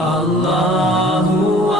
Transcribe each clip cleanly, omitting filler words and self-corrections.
الله والله والله والله الله والله والله والله الله والله والله والله الله والله والله والله الله والله والله والله الله والله والله والله الله والله والله والله الله والله والله والله الله والله والله والله الله والله والله والله الله والله والله والله الله والله والله والله الله والله والله والله الله والله والله والله الله والله والله والله الله والله والله والله الله والله والله والله الله والله والله والله الله والله والله والله الله والله والله الله والله والله والله الله والله والله والله الله والله والله والله الله والله والله والله الله والله والله والله الله والله والله والله الله والله والله والله الله والله والله والله الله والله والله والله الله والله والله والله الله والله والله والله الله والله والله والله الله والله والله والله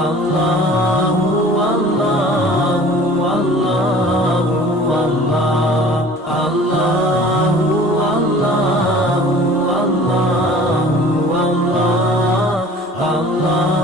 الله والله والله والله الله والله والله والله الله